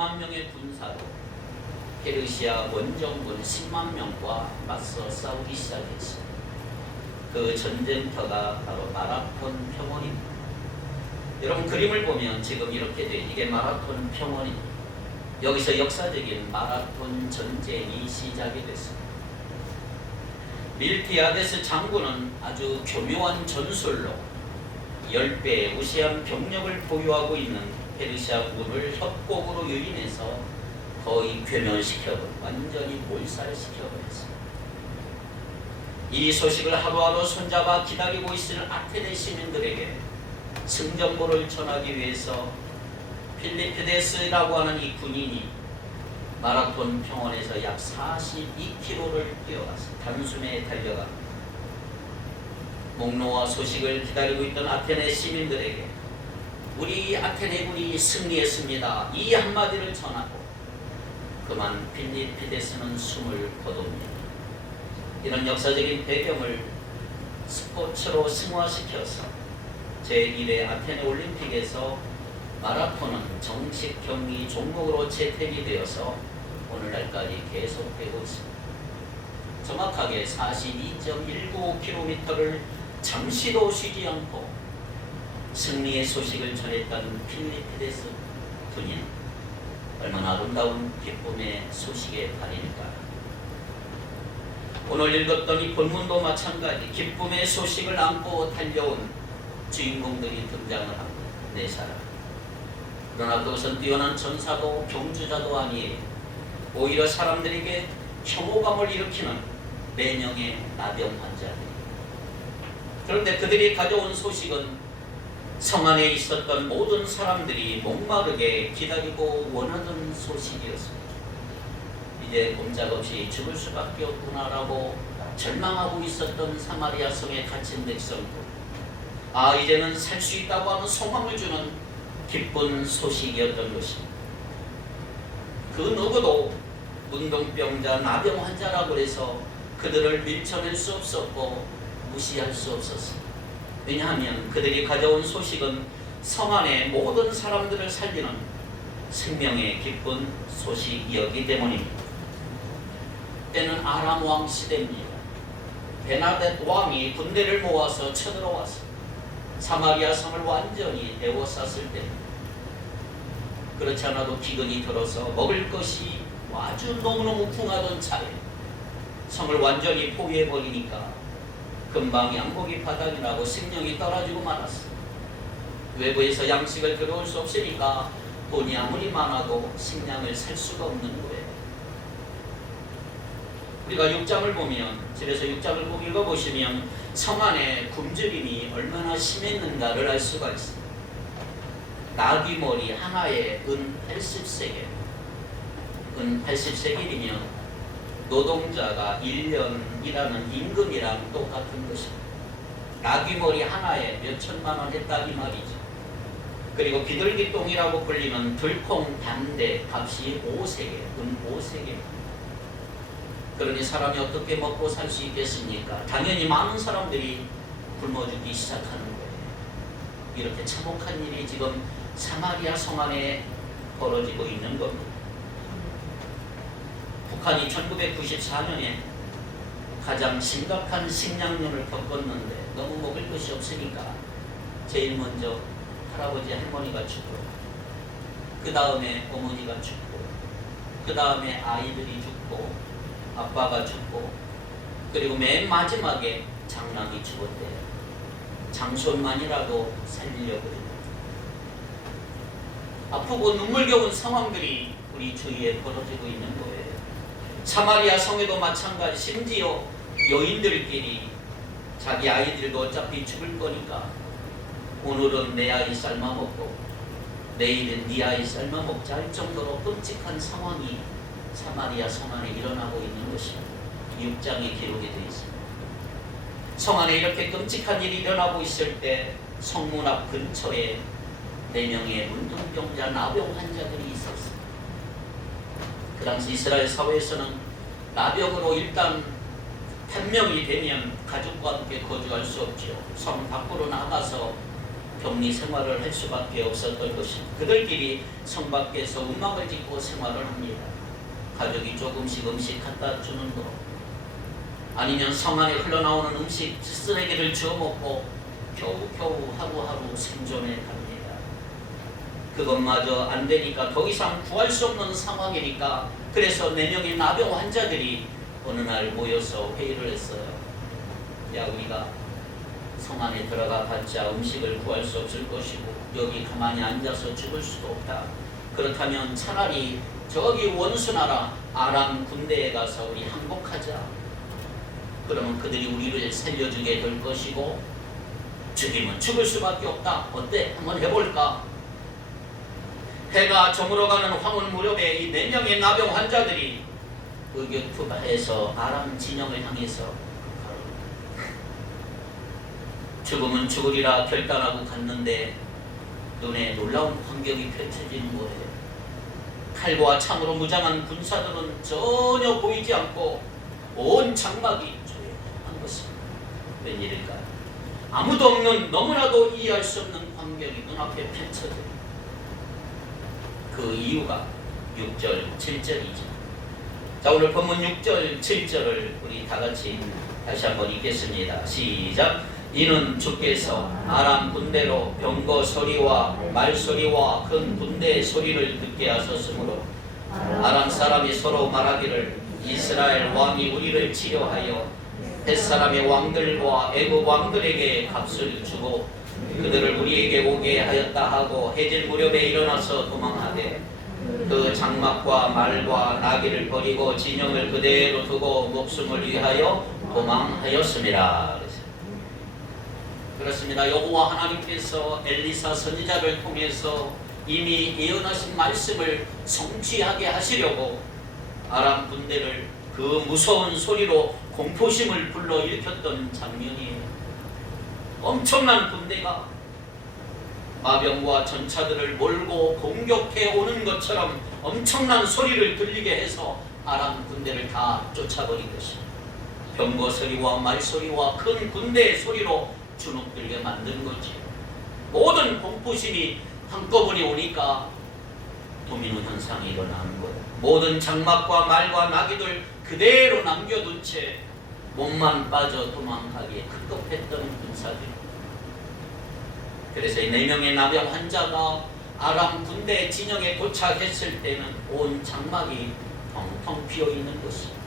6만 명의 군사로 페르시아 원정군 10만 명과 맞서 싸우기 시작했습니다. 그 전쟁터가 바로 마라톤 평원입니다. 여러분 그림을 보면 지금 이렇게 돼 이게 마라톤 평원입니다. 여기서 역사적인 마라톤 전쟁이 시작이 됐습니다. 밀티아데스 장군은 아주 교묘한 전술로 10배의 우세한 병력을 보유하고 있는 페르시아군을 협곡으로 유인해서 거의 괴멸시켜버린, 완전히 몰살시켜버렸습니다. 이 소식을 하루하루 손잡아 기다리고 있을 아테네 시민들에게 승전보를 전하기 위해서 필리피데스라고 하는 이 군인이 마라톤 평원에서 약 42km를 뛰어갔습니다. 단숨에 달려가 목놓아 소식을 기다리고 있던 아테네 시민들에게 우리 아테네군이 승리했습니다. 이 한마디를 전하고 그만 필리피데스는 숨을 거둡니다. 이런 역사적인 배경을 스포츠로 승화시켜서 제1회 아테네 올림픽에서 마라톤은 정식 경기 종목으로 채택이 되어서 오늘날까지 계속되고 있습니다. 정확하게 42.195km를 잠시도 쉬지 않고 승리의 소식을 전했던 필리피데스 군인, 얼마나 아름다운 기쁨의 소식의 달인일까요? 오늘 읽었던 이 본문도 마찬가지 기쁨의 소식을 안고 달려온 주인공들이 등장을 합니다. 네 사람. 그러나 그것은 뛰어난 전사도 경주자도 아니에요. 오히려 사람들에게 혐오감을 일으키는 4명의 나병 환자들이에요. 그런데 그들이 가져온 소식은 성 안에 있었던 모든 사람들이 목마르게 기다리고 원하던 소식이었습니다. 이제 꼼짝없이 죽을 수밖에 없구나라고 절망하고 있었던 사마리아 성에 갇힌 백성들, 이제는 살 수 있다고 하는 소망을 주는 기쁜 소식이었던 것입니다. 그 누구도 문둥병자, 나병 환자라고 해서 그들을 밀쳐낼 수 없었고 무시할 수 없었습니다. 왜냐하면 그들이 가져온 소식은 성 안의 모든 사람들을 살리는 생명의 기쁜 소식이었기 때문입니다. 때는 아람 왕 시대입니다. 베나뎃 왕이 군대를 모아서 쳐들어와서 사마리아 성을 완전히 에워쌌을 때입니다. 그렇지 않아도 기근이 들어서 먹을 것이 아주 너무너무 궁하던 차에 성을 완전히 포위해버리니까 금방 양고기 바닥이 나고 생명이 떨어지고 말았어요. 외부에서 양식을 들어올 수 없으니까 돈이 아무리 많아도 식량을 살 수가 없는 거예요. 우리가 6장을 보면, 집에서 6장을 꼭 읽어보시면 성 안에 굶주림이 얼마나 심했는가를 알 수가 있습니다. 나귀머리 하나에 은 80세겔, 은 80세겔이면 노동자가 1년 일하는 임금이랑 똑같은 것입니다. 나귀머리 하나에 몇 천만 원 했다기 말이죠. 그리고 비둘기똥이라고 불리는 들콩 반대 값이 5세겔, 은 5세겔. 그러니 사람이 어떻게 먹고 살 수 있겠습니까? 당연히 많은 사람들이 굶어 죽기 시작하는 거예요. 이렇게 참혹한 일이 지금 사마리아 성 안에 벌어지고 있는 겁니다. 북한이 1994년에 가장 심각한 식량난을 겪었는데 너무 먹을 것이 없으니까 제일 먼저 할아버지 할머니가 죽고, 그 다음에 어머니가 죽고, 그 다음에 아이들이 죽고, 아빠가 죽고, 그리고 맨 마지막에 장남이 죽었대요. 장손만이라도 살리려고 해요. 아프고 눈물겨운 상황들이 우리 주위에 벌어지고 있는 거예요. 사마리아 성에도 마찬가지, 심지어 여인들끼리 자기 아이들도 어차피 죽을 거니까 오늘은 내 아이 삶아 먹고 내일은 네 아이 삶아 먹자 할 정도로 끔찍한 상황이 사마리아 성 안에 일어나고 있는 것입니다. 6장에 기록이 되어 있습니다. 성 안에 이렇게 끔찍한 일이 일어나고 있을 때 성문 앞 근처에 4명의 문둥병자, 나병 환자들이 있었습니다. 그 당시 이스라엘 사회에서는 나병으로 일단 판명이 되면 가족과 함께 거주할 수 없죠. 성 밖으로 나가서 격리 생활을 할 수밖에 없었던 것입니다. 그들끼리 성 밖에서 움막을 짓고 생활을 합니다. 가족이 조금씩 음식 갖다 주는 거, 아니면 성 안에 흘러나오는 음식 쓰레기를 주워 먹고 겨우겨우 하루하루 생존해 갑니다. 그것마저 안 되니까, 더 이상 구할 수 없는 상황이니까, 그래서 4명의 나병 환자들이 어느 날 모여서 회의를 했어요. 야, 우리가 성 안에 들어가 봤자 음식을 구할 수 없을 것이고 여기 가만히 앉아서 죽을 수도 없다. 그렇다면 차라리 저기 원수나라 아람 군대에 가서 우리 항복하자. 그러면 그들이 우리를 살려주게 될 것이고 죽이면 죽을 수밖에 없다. 어때? 한번 해볼까? 해가 저물어가는 황혼 무렵에 이 4명의 나병 환자들이 의격투바해서 아람 진영을 향해서 죽으면 죽으리라 결단하고 갔는데 눈에 놀라운 광경이 펼쳐지는 거예요. 칼과 창으로 무장한 군사들은 전혀 보이지 않고 온 장막이 조용한 것입니다. 웬일일까요? 아무도 없는, 너무나도 이해할 수 없는 광경이 눈앞에 펼쳐져요. 그 이유가 6절, 7절이죠. 자, 오늘 본문 6절, 7절을 우리 다 같이 다시 한번 읽겠습니다. 시작. 이는 주께서 아람 군대로 병거 소리와 말소리와 큰 군대의 소리를 듣게 하셨으므로 아람 사람이 서로 말하기를 이스라엘 왕이 우리를 치료하여 헷 사람의 왕들과 애굽 왕들에게 값을 주고 그들을 우리에게 오게 하였다 하고 해질 무렵에 일어나서 도망하되 그 장막과 말과 나귀를 버리고 진영을 그대로 두고 목숨을 위하여 도망하였습니다. 그렇습니다. 여호와 하나님께서 엘리사 선지자를 통해서 이미 예언하신 말씀을 성취하게 하시려고 아람 군대를 그 무서운 소리로 공포심을 불러일으켰던 장면이에요. 엄청난 군대가 마병과 전차들을 몰고 공격해 오는 것처럼 엄청난 소리를 들리게 해서 아람 군대를 다 쫓아버린 것입니다. 병거 소리와 말소리와 큰 군대의 소리로 주눅들게 만든 거지. 모든 공포심이 한꺼번에 오니까 도미노 현상이 일어나는 거예요. 모든 장막과 말과 나귀들 그대로 남겨둔 채 몸만 빠져 도망가기에 급급했던 군사들. 그래서 이 4명의 나병 환자가 아람 군대 진영에 도착했을 때는 온 장막이 텅텅 비어있는 것입니다.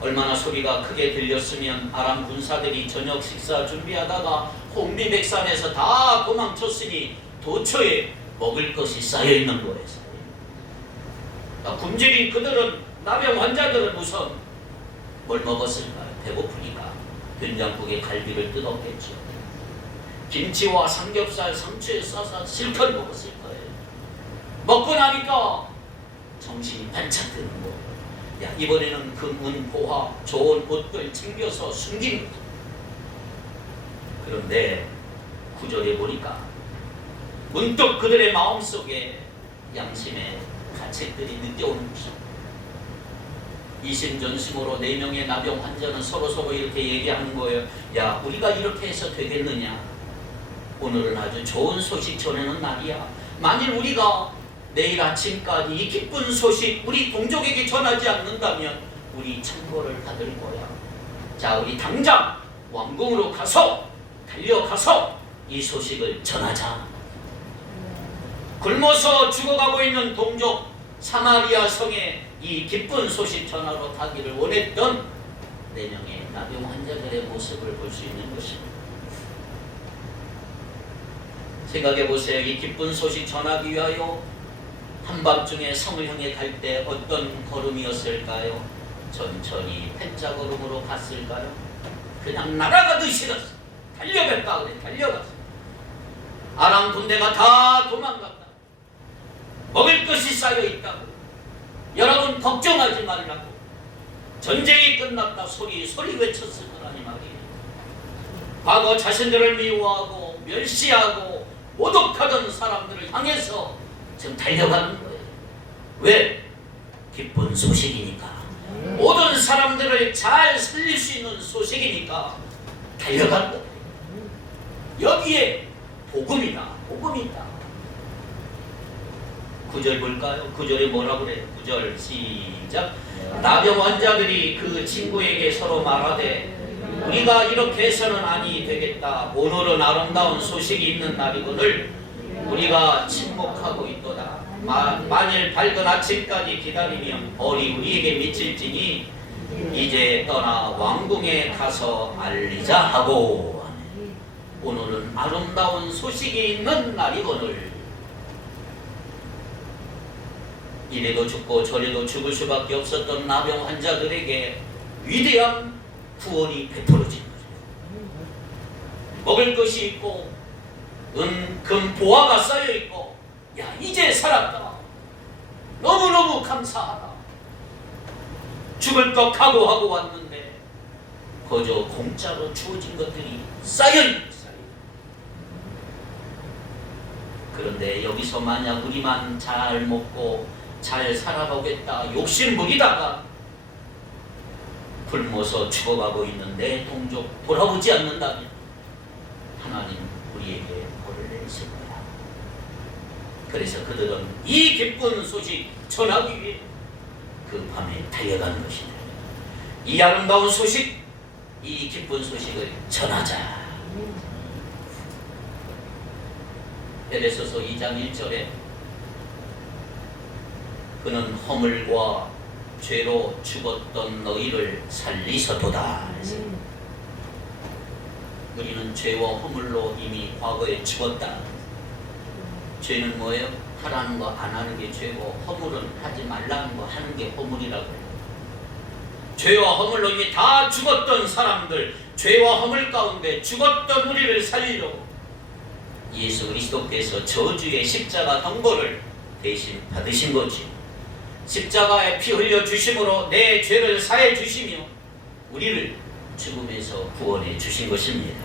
얼마나 소리가 크게 들렸으면 아람 군사들이 저녁 식사 준비하다가 홍비백산에서 다 도망쳤으니 도처에 먹을 것이 쌓여있는 거예요. 굶주린 그들은, 나병 환자들은 우선 뭘 먹었을까요? 배고프니까 된장국에 갈비를 뜯었겠죠. 김치와 삼겹살, 상추에 싸서 실컷 먹었을 거예요. 먹고 나니까 정신이 반짝 드는 거예요. 야, 이번에는 금은 보화, 좋은 옷들 챙겨서 숨긴 거죠. 그런데 구절에 보니까 문득 그들의 마음속에 양심의 가책들이 느껴오는 것입니다. 이심전심으로 4명의 나병 환자는 서로 이렇게 얘기하는 거예요. 야, 우리가 이렇게 해서 되겠느냐? 오늘은 아주 좋은 소식 전하는 날이야. 만일 우리가 내일 아침까지 이 기쁜 소식 우리 동족에게 전하지 않는다면 우리 천벌을 받을 거야. 자, 우리 당장 왕궁으로 가서 달려가서 이 소식을 전하자. 굶어서 죽어가고 있는 동족 사마리아 성에 이 기쁜 소식 전하러 가기를 원했던 4명의 나병 환자들의 모습을 볼 수 있는 것입니다. 생각해 보세요. 이 기쁜 소식 전하기 위하여 한밤중에 성을 향해 갈 때 어떤 걸음이었을까요? 천천히 펜자걸음으로 갔을까요? 그냥 날아가듯이 달려갔다 그래. 달려갔어. 아람 군대가 다 도망갔다. 먹을 것이 쌓여있다고. 여러분 걱정하지 말라고. 전쟁이 끝났다 소리 외쳤을 거라니 말이에요. 과거 자신들을 미워하고 멸시하고 모독하던 사람들을 향해서 지금 달려가는 거예요. 왜? 기쁜 소식이니까. 모든 사람들을 잘 살릴 수 있는 소식이니까 달려간 거예요. 여기에 복음이다. 복음이 있다. 9절 볼까요? 9절에 뭐라 그래요? 9절 시작. 나병 환자들이 그 친구에게 서로 말하되 우리가 이렇게 해서는 아니 되겠다. 오늘은 아름다운 소식이 있는 날이거늘 우리가 침묵하고 있도다. 만일 밝은 아침까지 기다리면 벌이 우리에게 미칠지니 이제 떠나 왕궁에 가서 알리자 하고. 오늘은 아름다운 소식이 있는 날이거늘. 이래도 죽고 저래도 죽을 수밖에 없었던 나병 환자들에게 위대한 구원이 베풀어진 거죠. 먹을 것이 있고 은, 금, 보화가 쌓여있고 야 이제 살았다. 너무너무 감사하다. 죽을 것 각오하고 왔는데 거저 공짜로 주어진 것들이 쌓여있는. 그런데 여기서 만약 우리만 잘 먹고 잘 살아보겠다 욕심부리다가 굶어서 죽어가고 있는데 동족 돌아오지 않는다면 하나님 우리에게 벌을 내리실 거야. 그래서 그들은 이 기쁜 소식 전하기 위해 그 밤에 달려간 것이다. 이 아름다운 소식, 이 기쁜 소식을 전하자. 에베소서 2장 1절에 그는 허물과 죄로 죽었던 너희를 살리서도다. 우리는 죄와 허물로 이미 과거에 죽었다. 죄는 뭐예요? 하라는 거 안 하는 게 죄고, 허물은 하지 말라는 거 하는 게 허물이라고 해요. 죄와 허물로 이미 다 죽었던 사람들, 죄와 허물 가운데 죽었던 우리를 살리려고 예수 그리스도께서 저주의 십자가 형벌을 대신 받으신 거지. 십자가에 피 흘려 주심으로 내 죄를 사해 주시며 우리를 죽음에서 구원해 주신 것입니다.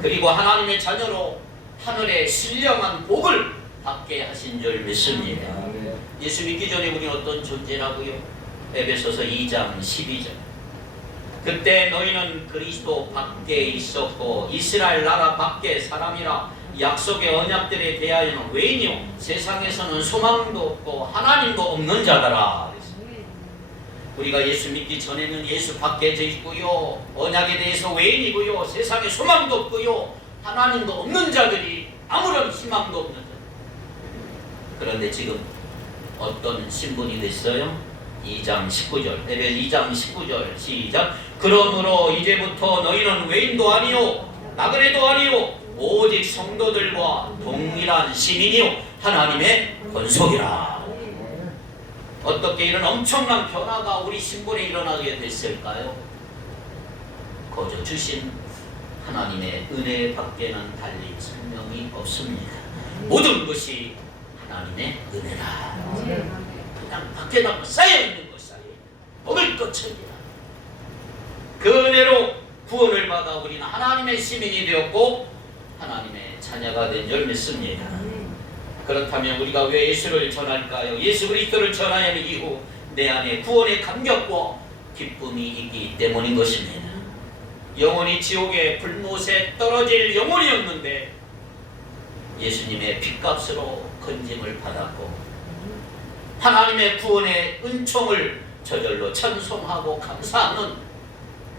그리고 하나님의 자녀로 하늘의 신령한 복을 받게 하신 줄 믿습니다. 예수 믿기 전에 우리는 어떤 존재라고요? 에베소서 2장 12절. 그때 너희는 그리스도 밖에 있었고 이스라엘 나라 밖의 사람이라 약속의 언약들에 대하여는 외인이요 세상에서는 소망도 없고 하나님도 없는 자더라. 우리가 예수 믿기 전에는 예수 밖에 져 있고요, 언약에 대해서 외인이고요, 세상에 소망도 없고요, 하나님도 없는 자들이 아무런 희망도 없는 자들. 그런데 지금 어떤 신분이 됐어요? 2장 19절, 에베소 2장 19절 시작. 그러므로 이제부터 너희는 외인도 아니요 나그네도 아니요 오직 성도들과 동일한 시민이요 하나님의 권속이라. 어떻게 이런 엄청난 변화가 우리 신분에 일어나게 됐을까요? 거저 주신 하나님의 은혜 밖에는 달리 설명이 없습니다. 모든 것이 하나님의 은혜다. 그냥 밖에다 쌓여있는 것 사이에 먹을 것처리라. 그 은혜로 구원을 받아 우리는 하나님의 시민이 되었고 하나님의 자녀가 된 줄 믿습니다. 그렇다면 우리가 왜 예수를 전할까요? 예수 그리스도를 전하야 하는 이유, 내 안에 구원의 감격과 기쁨이 있기 때문인 것입니다. 영원히 지옥의 불못에 떨어질 영혼이었는데 예수님의 핏값으로 건짐을 받았고 하나님의 구원의 은총을 저절로 찬송하고 감사하는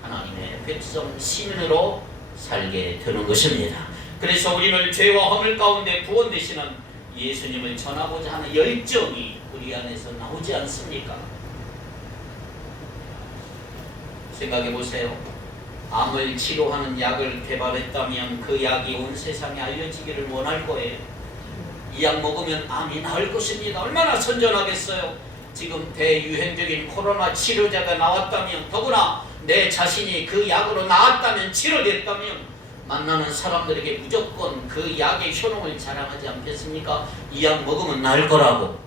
하나님의 백성 시민으로 살게 되는 것입니다. 그래서 우리는 죄와 허물 가운데 구원되시는 예수님을 전하고자 하는 열정이 우리 안에서 나오지 않습니까? 생각해 보세요. 암을 치료하는 약을 개발했다면 그 약이 온 세상에 알려지기를 원할 거예요. 이 약 먹으면 암이 나을 것입니다. 얼마나 선전하겠어요. 지금 대유행적인 코로나 치료제가 나왔다면, 더구나 내 자신이 그 약으로 나았다면, 치료됐다면 만나는 사람들에게 무조건 그 약의 효능을 자랑하지 않겠습니까? 이 약 먹으면 나을 거라고.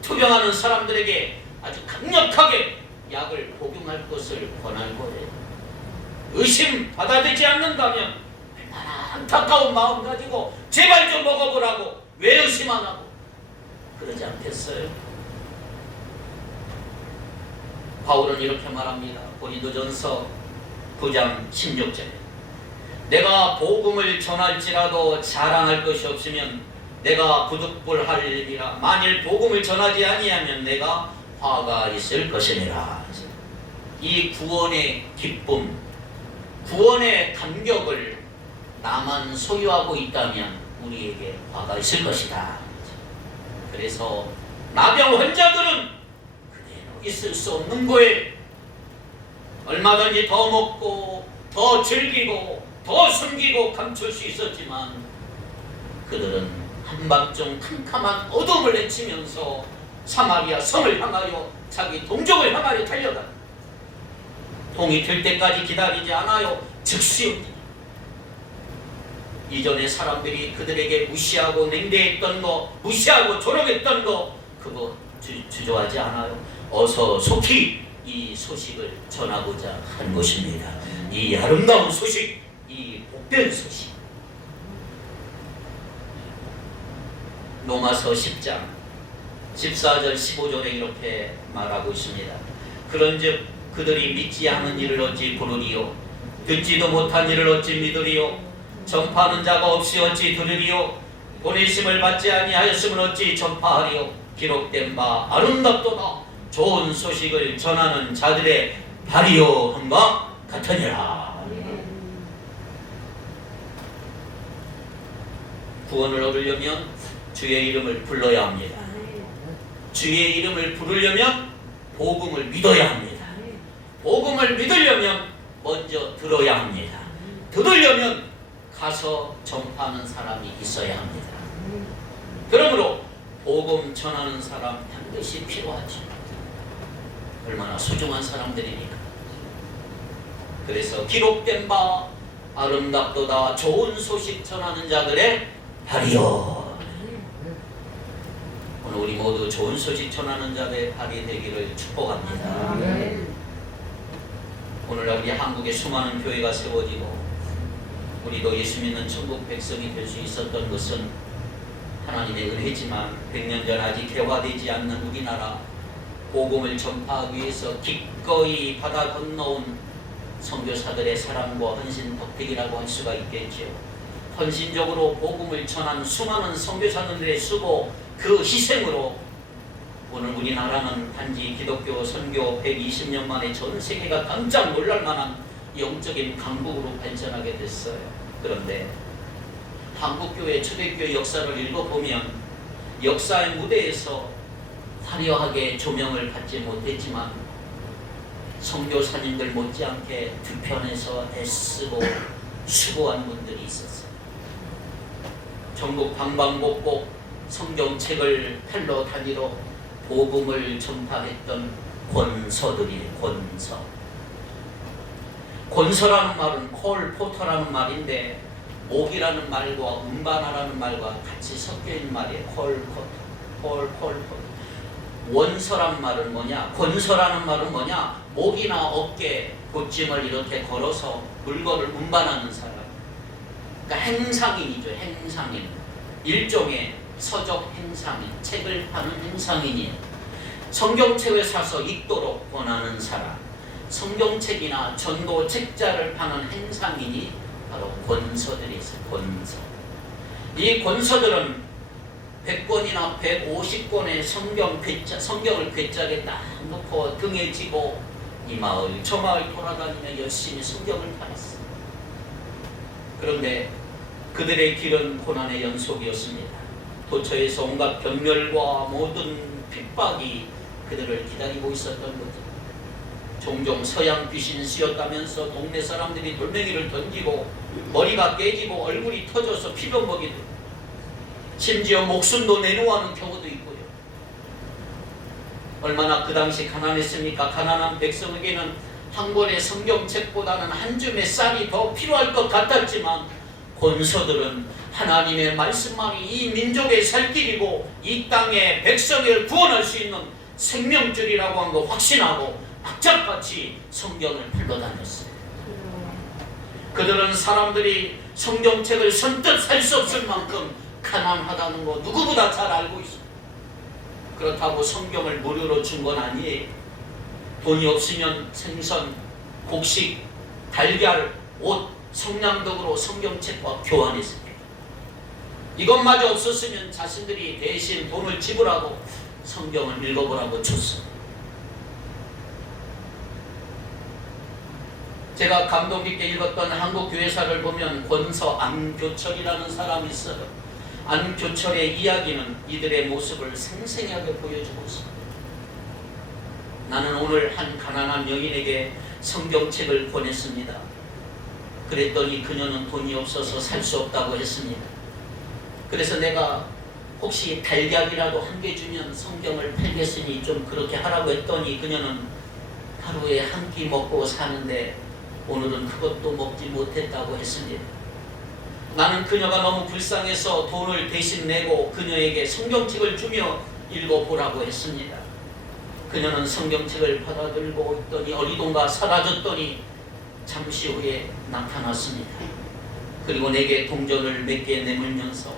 투병하는 사람들에게 아주 강력하게 약을 복용할 것을 권할 거예요. 의심 받아들이지 않는다면 얼마나 안타까운 마음 가지고 제발 좀 먹어보라고. 왜 의심 안 하고? 그러지 않겠어요? 바울은 이렇게 말합니다. 고린도전서 9장 16절에 내가 복음을 전할지라도 자랑할 것이 없으면 내가 부득불하리라. 만일 복음을 전하지 아니하면 내가 화가 있을 것이니라. 이 구원의 기쁨, 구원의 감격을 나만 소유하고 있다면 우리에게 화가 있을 것이다. 그래서 나병 환자들은 그대로 있을 수 없는 거에 얼마든지 더 먹고 더 즐기고 더 숨기고 감출 수 있었지만 그들은 한밤중 캄캄한 어둠을 헤치면서 사마리아 성을 향하여 자기 동족을 향하여 달려가. 동이 들 때까지 기다리지 않아요. 즉시 이전에 사람들이 그들에게 무시하고 냉대했던 거, 무시하고 조롱했던 거, 그거 주저하지 않아요. 어서 속히 이 소식을 전하고자 한 것입니다. 이 아름다운 소식, 이 복된 소식. 로마서 10장 14절 15절에 이렇게 말하고 있습니다. 그런즉 그들이 믿지 않은 이를 어찌 부르리요, 듣지도 못한 이를 어찌 믿으리요, 전파하는 자가 없이 어찌 들으리요, 보내심을 받지 아니하였으면 어찌 전파하리요. 기록된 바 아름답도다 좋은 소식을 전하는 자들의 발이요 함과 같으니라. 구원을 얻으려면 주의 이름을 불러야 합니다. 주의 이름을 부르려면 복음을 믿어야 합니다. 복음을 믿으려면 먼저 들어야 합니다. 들으려면 가서 전파하는 사람이 있어야 합니다. 그러므로 복음 전하는 사람 반드시 필요하죠. 얼마나 소중한 사람들이니까. 그래서 기록된 바 아름답도다 좋은 소식 전하는 자들의 발이요. 오늘 우리 모두 좋은 소식 전하는 자들의 발이 되기를 축복합니다. 오늘날 우리 한국에 수많은 교회가 세워지고 우리도 예수 믿는 천국 백성이 될 수 있었던 것은 하나님의 은혜지만 100년 전 아직 개화되지 않는 우리나라 복음을 전파하기 위해서 기꺼이 바다 건너온 선교사들의 사랑과 헌신 덕택이라고 할 수가 있겠지요. 헌신적으로 복음을 전한 수많은 선교사들의 수고, 그 희생으로 오늘 우리나라는 단지 기독교 선교 120년 만에 전 세계가 깜짝 놀랄 만한 영적인 강국으로 발전하게 됐어요. 그런데 한국교회 초대교회 역사를 읽어보면 역사의 무대에서 화려하게 조명을 받지 못했지만 선교사님들 못지않게 뒤편에서 애쓰고 수고한 분들이 있었어요. 전국 방방곡곡 성경책을 팔러 다니러 복음을 전파했던 권서들이에요. 권서. 권서라는 말은 콜포터라는 말인데 목이라는 말과 운반하라는 말과 같이 섞여 있는 말이에요. 콜포터. 원서란 말은 뭐냐? 권서라는 말은 뭐냐? 목이나 어깨 고찜을 이렇게 걸어서 물건을 운반하는 사람. 그러니까 행상인이죠. 행상인. 일종의 서적 행상인, 책을 파는 행상인이에요. 성경책을 사서 읽도록 권하는 사람. 성경책이나 전도 책자를 파는 행상인이 바로 권서들이 있어요. 권서. 이 권서들은 100권이나 150권의 성경을 괴짝에 딱 놓고 등에 지고 이 마을 저 마을 돌아다니며 열심히 성경을 팔았어요. 그런데 그들의 길은 고난의 연속이었습니다. 도처에서 온갖 병멸과 모든 핍박이 그들을 기다리고 있었던 거죠. 종종 서양 귀신 씌었다면서 동네 사람들이 돌멩이를 던지고 머리가 깨지고 얼굴이 터져서 피범벅이 되고 심지어 목숨도 내놓아하는 경우도 있고요. 얼마나 그 당시 가난했습니까? 가난한 백성에게는 한 권의 성경책보다는 한 줌의 쌀이 더 필요할 것 같았지만 권서들은 하나님의 말씀만이 이 민족의 살 길이고 이 땅의 백성을 구원할 수 있는 생명줄이라고 한 거 확신하고 악착같이 성경을 팔러 다녔어요. 그들은 사람들이 성경책을 선뜻 살 수 없을 만큼 가난하다는 거 누구보다 잘 알고 있어요. 그렇다고 성경을 무료로 준 건 아니에요. 돈이 없으면 생선, 곡식, 달걀, 옷 성량덕으로 성경책과 교환했습니다. 이것마저 없었으면 자신들이 대신 돈을 지불하고 성경을 읽어보라고 줬습니다. 제가 감동 깊게 읽었던 한국 교회사를 보면 권서 안교철이라는 사람이 있어요. 안교철의 이야기는 이들의 모습을 생생하게 보여주고 있습니다. 나는 오늘 한 가난한 여인에게 성경책을 권했습니다. 그랬더니 그녀는 돈이 없어서 살 수 없다고 했습니다. 그래서 내가 혹시 달걀이라도 한 개 주면 성경을 팔겠으니 좀 그렇게 하라고 했더니 그녀는 하루에 한 끼 먹고 사는데 오늘은 그것도 먹지 못했다고 했습니다. 나는 그녀가 너무 불쌍해서 돈을 대신 내고 그녀에게 성경책을 주며 읽어보라고 했습니다. 그녀는 성경책을 받아들고 있더니 어디론가 사라졌더니 잠시 후에 나타났습니다. 그리고 내게 동전을 몇 개 내밀면서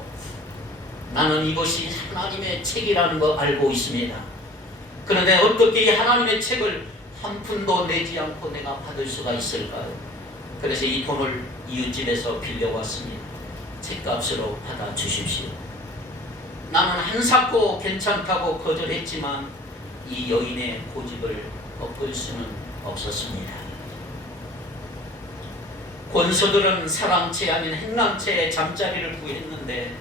나는 이것이 하나님의 책이라는 거 알고 있습니다. 그런데 어떻게 이 하나님의 책을 한 푼도 내지 않고 내가 받을 수가 있을까요? 그래서 이 돈을 이웃집에서 빌려왔습니다. 책값으로 받아주십시오. 나는 한사코 괜찮다고 거절했지만 이 여인의 고집을 꺾을 수는 없었습니다. 권서들은 사랑채 아닌 행랑채에 잠자리를 구했는데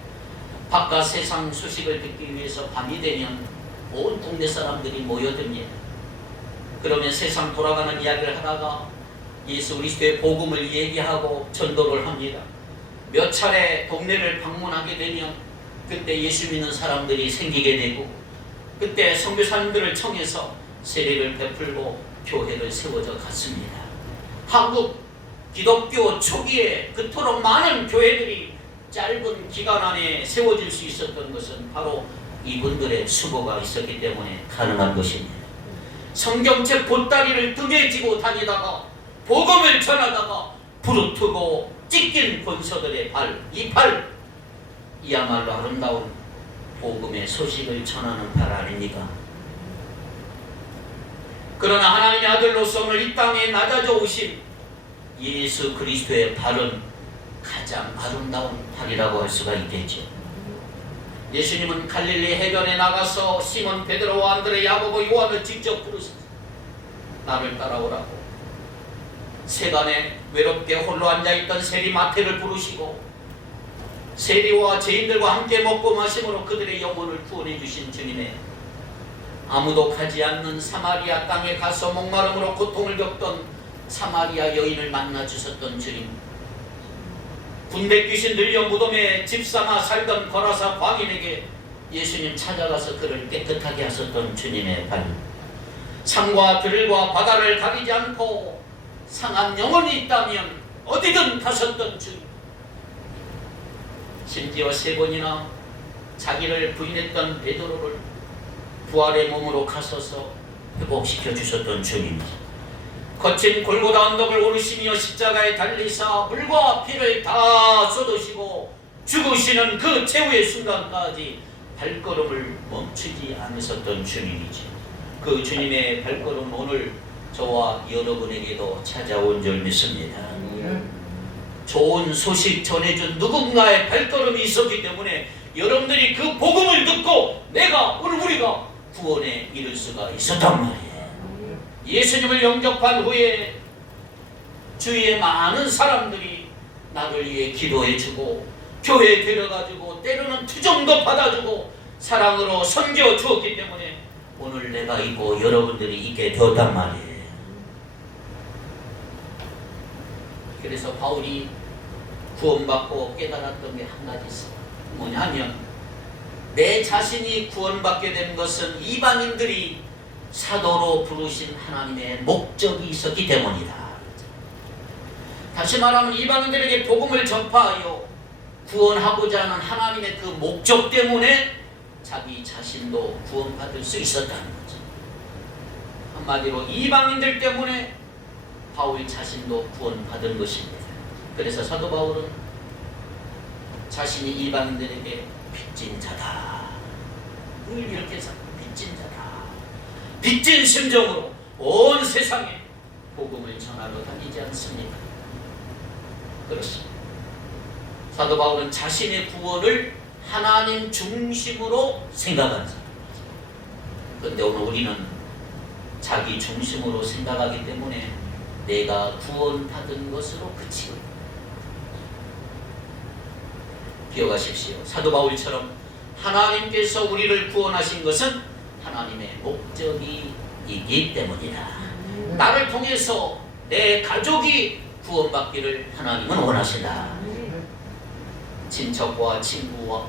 바깥 세상 소식을 듣기 위해서 밤이 되면 온 동네 사람들이 모여듭니다. 그러면 세상 돌아가는 이야기를 하다가 예수 그리스도의 복음을 얘기하고 전도를 합니다. 몇 차례 동네를 방문하게 되면 그때 예수 믿는 사람들이 생기게 되고 그때 선교사님들을 청해서 세례를 베풀고 교회를 세워져 갔습니다. 한국 기독교 초기에 그토록 많은 교회들이 짧은 기간 안에 세워질 수 있었던 것은 바로 이분들의 수고가 있었기 때문에 가능한 것입니다. 성경책 보따리를 등에 지고 다니다가 복음을 전하다가 부르트고 찢긴 권서들의 발, 이 팔, 이야말로 아름다운 복음의 소식을 전하는 발 아닙니까? 그러나 하나님의 아들로서 오늘 이 땅에 낮아져 오신 예수 그리스도의 발은 가장 아름다운 발이라고 할 수가 있겠죠. 예수님은 갈릴리 해변에 나가서 시몬 베드로와 안드레 야고보 요한을 직접 부르셨어요. 나를 따라오라고. 세간에 외롭게 홀로 앉아있던 세리 마태를 부르시고 세리와 죄인들과 함께 먹고 마심으로 그들의 영혼을 구원해 주신 주님의 아무도 가지 않는 사마리아 땅에 가서 목마름으로 고통을 겪던 사마리아 여인을 만나 주셨던 주님, 군대 귀신 들려 무덤에 집삼아 살던 거라사 광인에게 예수님 찾아가서 그를 깨끗하게 하셨던 주님의 발, 산과 들과 바다를 가리지 않고 상한 영혼이 있다면 어디든 가셨던 주님, 심지어 3번이나 자기를 부인했던 베드로를 부활의 몸으로 가셔서 회복시켜 주셨던 주님, 거친 골고다 언덕을 오르시며 십자가에 달리사 물과 피를 다 쏟으시고 죽으시는 그 최후의 순간까지 발걸음을 멈추지 않으셨던 주님이지. 그 주님의 발걸음 오늘 저와 여러분에게도 찾아온 줄 믿습니다. 좋은 소식 전해준 누군가의 발걸음이 있었기 때문에 여러분들이 그 복음을 듣고 오늘 우리가 구원에 이를 수가 있었단 말이에요. 예수님을 영접한 후에 주위에 많은 사람들이 나를 위해 기도해주고 교회에 데려가지고 때로는 투정도 받아주고 사랑으로 섬겨 주었기 때문에 오늘 내가 있고 여러분들이 있게 되었단 말이에요. 그래서 바울이 구원받고 깨달았던 게 한 가지 있어요. 뭐냐면 내 자신이 구원받게 된 것은 이방인들이 사도로 부르신 하나님의 목적이 있었기 때문이다. 다시 말하면 이방인들에게 복음을 전파하여 구원하고자 하는 하나님의 그 목적 때문에 자기 자신도 구원받을 수 있었다는 거죠. 한마디로 이방인들 때문에 바울 자신도 구원받은 것입니다. 그래서 사도 바울은 자신이 이방인들에게 빚진 자다, 늘 이렇게 빚진 자다, 빚진 심정으로 온 세상에 복음을 전하러 다니지 않습니까? 그렇습니다. 사도 바울은 자신의 구원을 하나님 중심으로 생각하는 사람입니다. 그런데 오늘 우리는 자기 중심으로 생각하기 때문에 내가 구원받은 것으로 그치고, 기억하십시오. 사도 바울처럼 하나님께서 우리를 구원하신 것은 하나님의 목적이기 때문이다. 나를 통해서 내 가족이 구원받기를 하나님은 원하신다. 친척과 친구와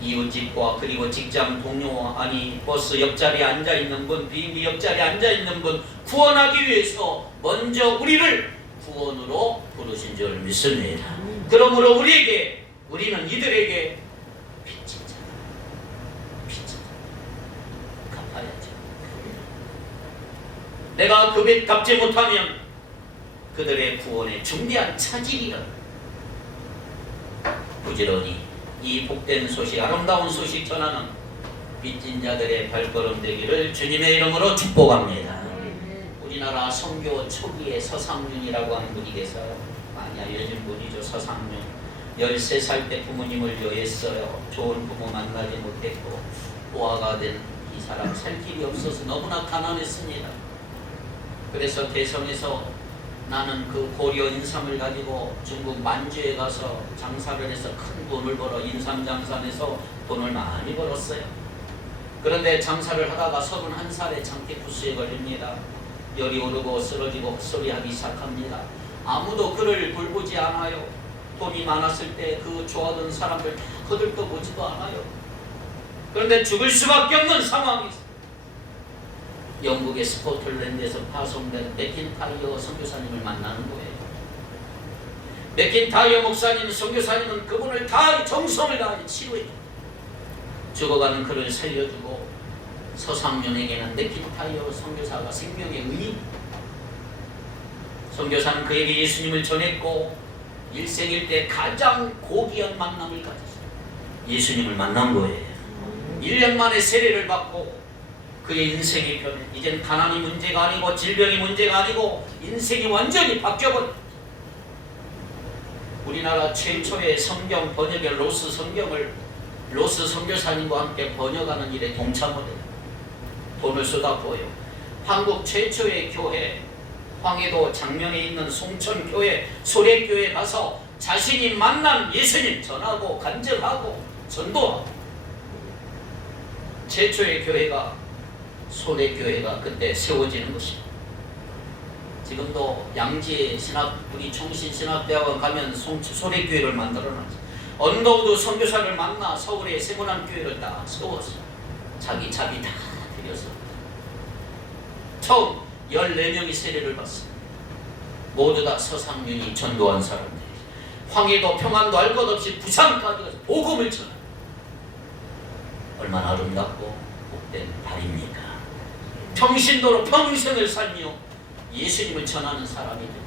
이웃집과 그리고 직장 동료와, 아니 버스 옆자리에 앉아있는 분, 비행기 옆자리에 앉아있는 분 구원하기 위해서 먼저 우리를 구원으로 부르신 줄 믿습니다. 그러므로 우리는 이들에게 빚진 자, 갚아야죠. 내가 그 빚 갚지 못하면 그들의 구원에 중대한 차질이라. 부지런히 이 복된 소식, 아름다운 소식 전하는 빚진 자들의 발걸음 되기를 주님의 이름으로 축복합니다. 우리나라 선교 초기에 서상윤이라고 하는 분이 계세요. 많이 알려진 분이죠. 서상윤. 13살 때 부모님을 여했어요. 좋은 부모 만나지 못했고 고아가 된 이 사람 살 길이 없어서 너무나 가난했습니다. 그래서 대성에서 나는 그 고려 인삼을 가지고 중국 만주에 가서 장사를 해서 큰 돈을 벌어 인삼 장사해서 돈을 많이 벌었어요. 그런데 장사를 하다가 31살에 장기부스에 걸립니다. 열이 오르고 쓰러지고 헛소리하기 시작합니다. 아무도 그를 돌보지 않아요. 돈이 많았을 때 그 좋아하던 사람들 다 거들떠보지도 않아요. 그런데 죽을 수밖에 없는 상황이 있어요. 영국의 스코틀랜드에서 파송된 맥킨타이어 선교사님을 만나는 거예요. 맥킨타이어 목사님, 선교사님은 그분을 다 정성을 다해 치료해 죽어가는 그를 살려주고, 서상윤에게는 맥킨타이어 선교사가 생명의 은인. 선교사는 그에게 예수님을 전했고 일생일 때 가장 고귀한 만남을 가졌어요. 예수님을 만난 거예요. 1년 만에 세례를 받고 그의 인생이 변해. 이젠 가난이 문제가 아니고 질병이 문제가 아니고 인생이 완전히 바뀌어버려. 우리나라 최초의 성경 번역의 로스 성경을 로스 선교사님과 함께 번역하는 일에 동참을 해요. 돈을 쏟아부어요. 한국 최초의 교회, 황해도 장면에 있는 송천교회, 소래교회 가서 자신이 만난 예수님 전하고 간증하고 전도하고. 최초의 교회가 소래교회가 그때 세워지는 것입니다. 지금도 양지에 우리 총신신학대학원 가면 소래교회를 만들어놨어요. 언더우드 선교사를 만나 서울에 세문안 교회를 다 세웠어요. 자기 자비 다 드려서 처음 14명이 세례를 받습니다. 모두 다 서상윤이 전도한 사람들. 황해도 평안도 알 것 없이 부산까지 가서 복음을 전하. 얼마나 아름답고 복된 발입니까? 평신도로 평생을 살며 예수님을 전하는 사람이 됩니다.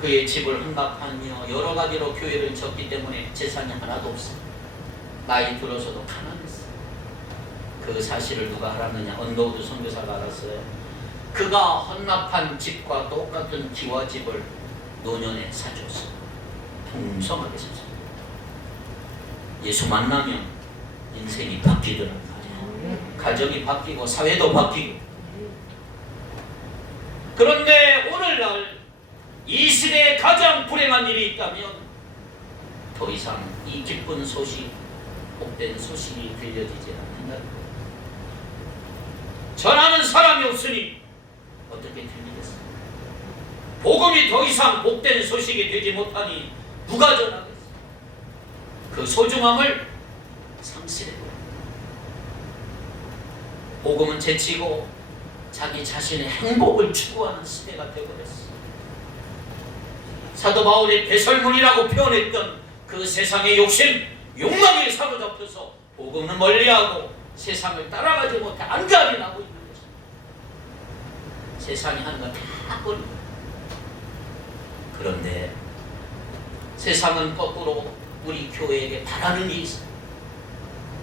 그의 집을 흥박하며 여러 가지로 교회를 졌기 때문에 재산이 하나도 없습니다. 나이 들어서도 가난했어요. 그 사실을 누가 알았느냐? 언더우드 선교사가 알았어요. 그가 헌납한 집과 똑같은 기와집을 노년에 사줬어요. 풍성하게 사줬어요. 예수 만나면 인생이 바뀌더란 말이에요. 가정이 바뀌고 사회도 바뀌고. 그런데 오늘날 이 시대에 가장 불행한 일이 있다면 더 이상 이 기쁜 소식, 복된 소식이 들려지지 않는다. 전하는 사람이 없으니 어떻게 들리겠어? 복음이 더 이상 복된 소식이 되지 못하니 누가 전하겠어? 그 소중함을 상실해버려. 복음은 제치고 자기 자신의 행복을 추구하는 시대가 되어버렸어. 사도 바울이 배설물이라고 표현했던 그 세상의 욕심, 욕망에 사로잡혀서 복음은 멀리하고 세상을 따라가지 못해 안달이 나고 있는 것입니다. 세상이 하는 건 다 버리고. 그런데 세상은 거꾸로 우리 교회에게 바라는 일이 있어요.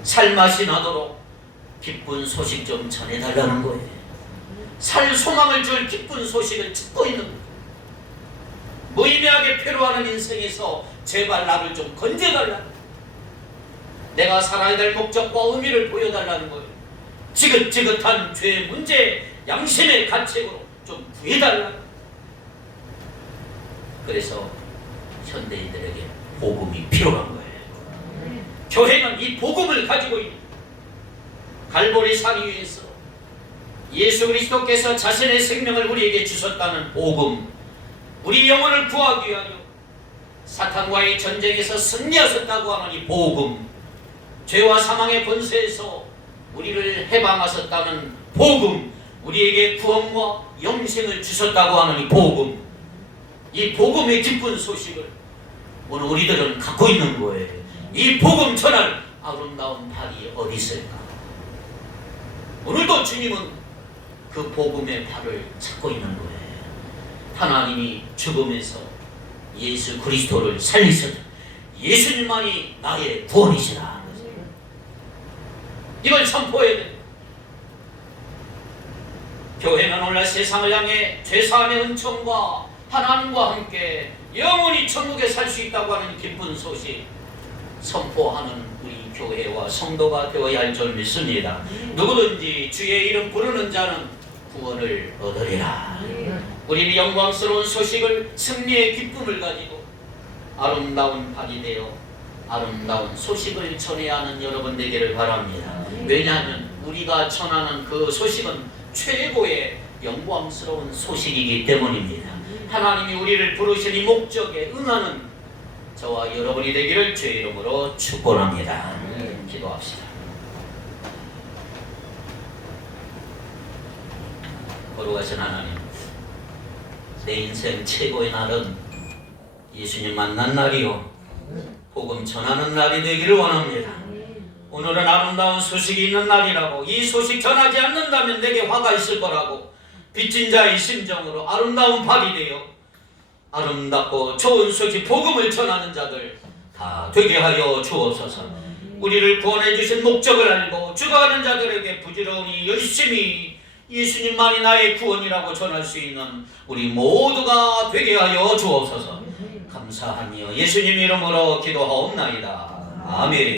살맛이 나도록 기쁜 소식 좀 전해달라는 거예요. 살 소망을 줄 기쁜 소식을 듣고 있는 거예요. 무의미하게 필요하는 인생에서 제발 나를 좀 건져달라. 내가 살아야 될 목적과 의미를 보여달라는 거예요. 지긋지긋한 죄 문제, 양심의 가책으로 좀 구해달라. 그래서 현대인들에게 복음이 필요한 거예요. 교회는 이 복음을 가지고 있는 갈보리 산 위에서 예수 그리스도께서 자신의 생명을 우리에게 주셨다는 복음, 우리 영혼을 구하기 위하여 사탄과의 전쟁에서 승리하셨다고 하는 이 복음, 죄와 사망의 권세에서 우리를 해방하셨다는 복음, 우리에게 구원과 영생을 주셨다고 하는 이 복음, 이 복음의 기쁜 소식을 오늘 우리들은 갖고 있는 거예요. 이 복음 전할 아름다운 발이 어디 있을까? 오늘도 주님은 그 복음의 발을 찾고 있는 거예요. 하나님이 죽음에서 예수 그리스도를 살리셨다. 예수님만이 나의 구원이시라. 이걸 선포해야 돼. 교회는 오늘 세상을 향해 죄사함의 은총과 하나님과 함께 영원히 천국에 살 수 있다고 하는 기쁜 소식 선포하는 우리 교회와 성도가 되어야 할 줄 믿습니다. 누구든지 주의 이름 부르는 자는 구원을 얻으리라. 우리는 영광스러운 소식을, 승리의 기쁨을 가지고 아름다운 발이 되어 아름다운 소식을 전해야 하는 여러분 되기를 바랍니다. 왜냐하면 우리가 전하는 그 소식은 최고의 영광스러운 소식이기 때문입니다. 하나님이 우리를 부르신 이 목적에 응하는 저와 여러분이 되기를 주의 이름으로 축원합니다. 기도합시다. 거룩하신 하나님, 내 인생 최고의 날은 예수님 만난 날이요 복음 전하는 날이 되기를 원합니다. 오늘은 아름다운 소식이 있는 날이라고, 이 소식 전하지 않는다면 내게 화가 있을 거라고 빚진 자의 심정으로 아름다운 발이 되어 아름답고 좋은 소식 복음을 전하는 자들 다 되게 하여 주옵소서. 우리를 구원해 주신 목적을 알고 죽어가는 자들에게 부지런히 열심히 예수님만이 나의 구원이라고 전할 수 있는 우리 모두가 되게 하여 주옵소서. 감사하며 예수님 이름으로 기도하옵나이다. 아멘.